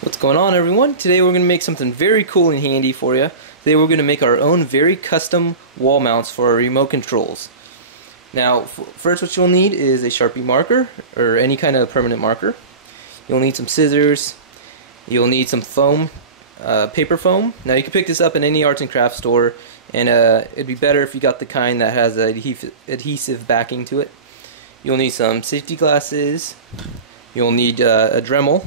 What's going on, everyone? Today we're going to make something very cool and handy for you. Today we're going to make our own very custom wall mounts for our remote controls. Now, first what you'll need is a Sharpie marker or any kind of permanent marker. You'll need some scissors. You'll need some foam, paper foam. Now you can pick this up in any arts and crafts store, and it'd be better if you got the kind that has adhesive backing to it. You'll need some safety glasses. You'll need a Dremel.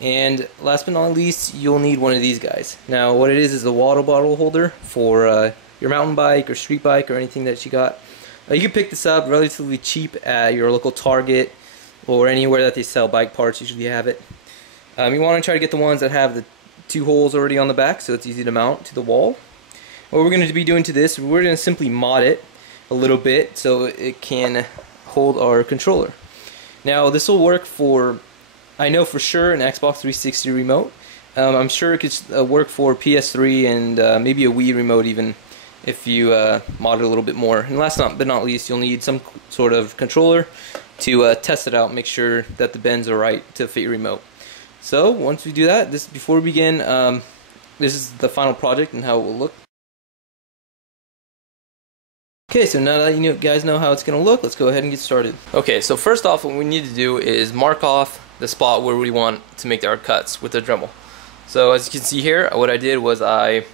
And last but not least, you'll need one of these guys. Now what it is a water bottle holder for your mountain bike or street bike or anything that you got. You can pick this up relatively cheap at your local Target or anywhere that they sell bike parts. Usually have it. You want to try to get the ones that have the two holes already on the back, so it's easy to mount to the wall. What we're going to be doing to this, we're going to simply mod it a little bit so it can hold our controller. Now this will work for, I know for sure, an Xbox 360 remote. I'm sure it could work for PS3 and maybe a Wii remote even, if you mod it a little bit more. And last but not least, you'll need some sort of controller to test it out, make sure that the bends are right to fit your remote. So once we do that, before we begin, this is the final project and how it will look. Okay, so now that you guys know how it's going to look, let's go ahead and get started. Okay, so first off, what we need to do is mark off the spot where we want to make our cuts with the Dremel. So as you can see here, what I did was I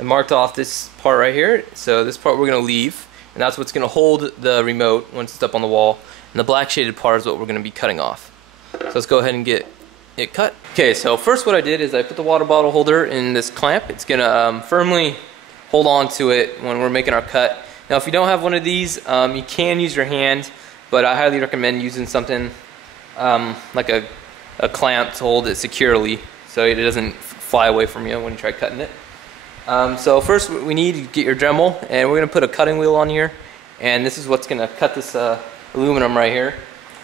marked off this part right here. So this part we're going to leave, and that's what's going to hold the remote once it's up on the wall. And the black shaded part is what we're going to be cutting off. So let's go ahead and get it cut. Okay, so first what I did is I put the water bottle holder in this clamp. It's going to firmly hold on to it when we're making our cut. Now if you don't have one of these, you can use your hand, but I highly recommend using something like a clamp to hold it securely so it doesn't fly away from you when you try cutting it. So first we need to get your Dremel, and we're going to put a cutting wheel on here, and this is what's going to cut this aluminum right here.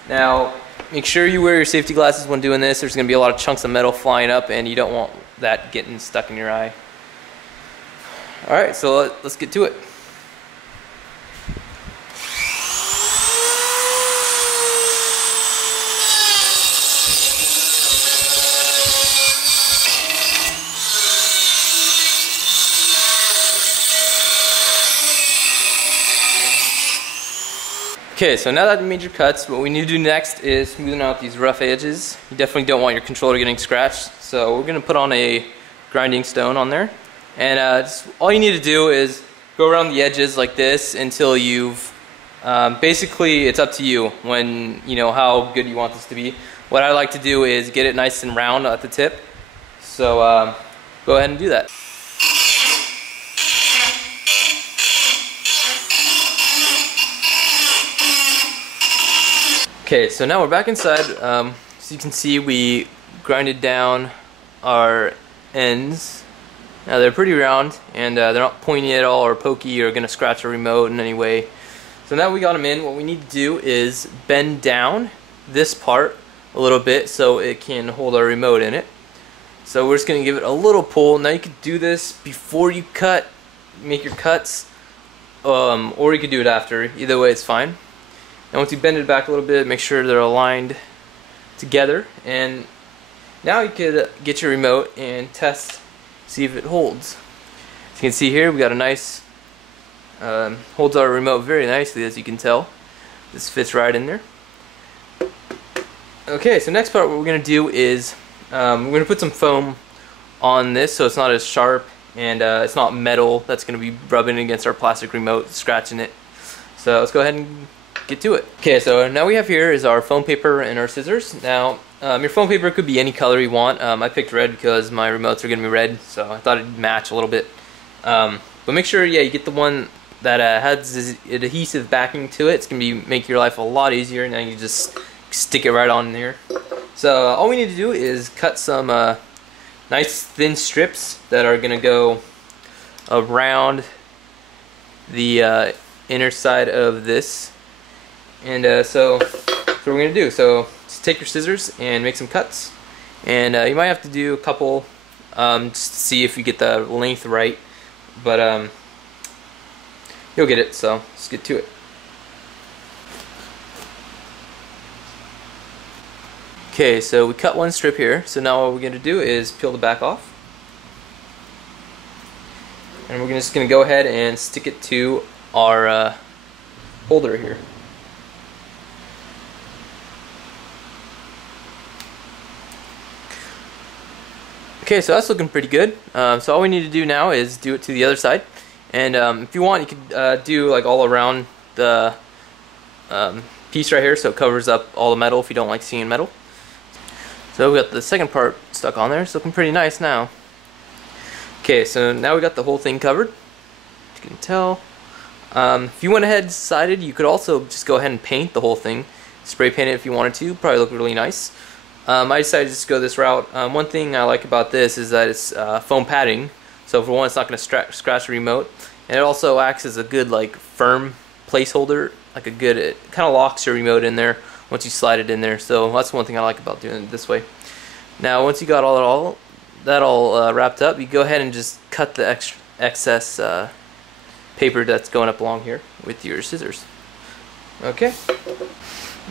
Now make sure you wear your safety glasses when doing this. There's going to be a lot of chunks of metal flying up, and you don't want that getting stuck in your eye. Alright, so let's get to it. Okay, so now that you made your cuts, what we need to do next is smoothing out these rough edges. You definitely don't want your controller getting scratched, so we're going to put on a grinding stone on there. And all you need to do is go around the edges like this until you've, basically it's up to you when you know how good you want this to be. What I like to do is get it nice and round at the tip. So go ahead and do that. Okay, so now we're back inside. So you can see we grinded down our ends. Now they're pretty round, and they're not pointy at all or pokey or going to scratch a remote in any way. So now we got them in, what we need to do is bend down this part a little bit so it can hold our remote in it. So we're just going to give it a little pull. Now you could do this before you cut, make your cuts, or you could do it after. Either way it's fine. And once you bend it back a little bit, make sure they're aligned together. And now you could get your remote and test, see if it holds. As you can see here, we got a nice, holds our remote very nicely, as you can tell. This fits right in there. Okay, so next part what we're going to do is we're going to put some foam on this so it's not as sharp, and it's not metal that's going to be rubbing against our plastic remote, scratching it. So let's go ahead and get to it. Okay, so now we have here is our foam paper and our scissors. Now your foam paper could be any color you want. I picked red because my remotes are going to be red, so I thought it'd match a little bit. But make sure, yeah, you get the one that has adhesive backing to it. It's going to make your life a lot easier. Now you just stick it right on there. So all we need to do is cut some nice thin strips that are going to go around the inner side of this. And so that's what we're going to do. So just take your scissors and make some cuts. And you might have to do a couple just to see if you get the length right. But you'll get it, so let's get to it. Okay, so we cut one strip here, so now what we're going to do is peel the back off. And we're just going to go ahead and stick it to our holder here. Okay, so that's looking pretty good. So all we need to do now is do it to the other side. And if you want, you could do like all around the piece right here, so it covers up all the metal if you don't like seeing metal. So we got the second part stuck on there. It's looking pretty nice now. Okay, so now we got the whole thing covered. As you can tell. If you went ahead and decided, you could also just go ahead and paint the whole thing. Spray paint it if you wanted to. Probably look really nice. I decided to just go this route. One thing I like about this is that it's foam padding. So for one, it's not going to scratch the remote. And it also acts as a good like firm placeholder. Like a good, it kind of locks your remote in there once you slide it in there. So that's one thing I like about doing it this way. Now once you got all wrapped up, you go ahead and just cut the excess paper that's going up along here with your scissors. Okay.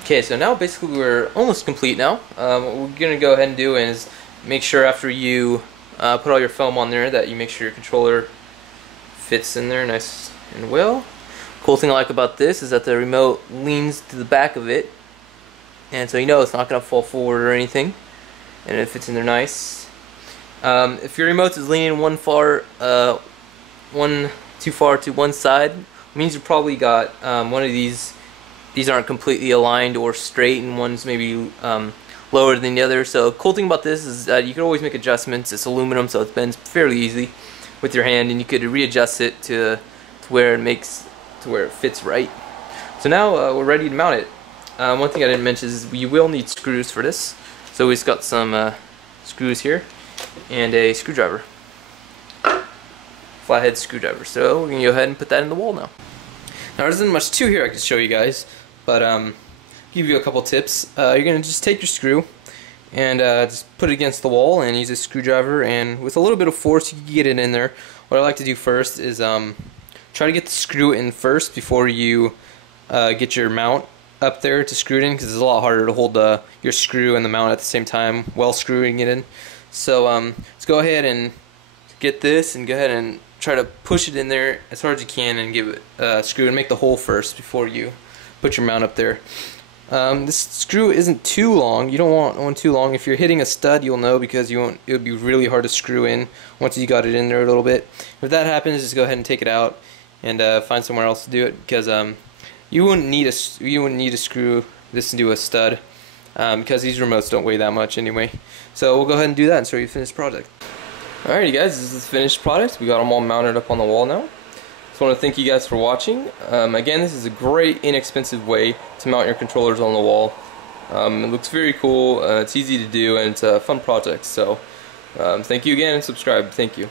Okay, so now basically we're almost complete now. What we're going to go ahead and do is make sure after you put all your foam on there that you make sure your controller fits in there nice and well. Cool thing I like about this is that the remote leans to the back of it, and so you know it's not going to fall forward or anything, and it fits in there nice. If your remote is leaning too far to one side, it means you probably got one of these aren't completely aligned or straight, and one's maybe lower than the other. So cool thing about this is that you can always make adjustments. It's aluminum, so it bends fairly easy with your hand, and you could readjust it to where it fits right. So now we're ready to mount it. One thing I didn't mention is you will need screws for this. So we just got some screws here and a screwdriver, flathead screwdriver. So we're gonna go ahead and put that in the wall now. Now there isn't much to here I can show you guys, but give you a couple tips. You're gonna just take your screw and just put it against the wall and use a screwdriver, and with a little bit of force you can get it in there. What I like to do first is try to get the screw in first before you get your mount up there to screw it in, because it's a lot harder to hold your screw and the mount at the same time while screwing it in. So let's go ahead and get this and go ahead and try to push it in there as hard as you can and give it a screw and make the hole first before you put your mount up there. This screw isn't too long. You don't want one too long. If you're hitting a stud, you'll know, because it would be really hard to screw in once you got it in there a little bit. If that happens, just go ahead and take it out and find somewhere else to do it, because you wouldn't need to screw this into a stud, because these remotes don't weigh that much anyway. So we'll go ahead and do that and show you the finished project. Alrighty guys, this is the finished product. We got them all mounted up on the wall now. Just want to thank you guys for watching. Again, this is a great inexpensive way to mount your controllers on the wall. It looks very cool, it's easy to do, and it's a fun project. So thank you again, and subscribe. Thank you.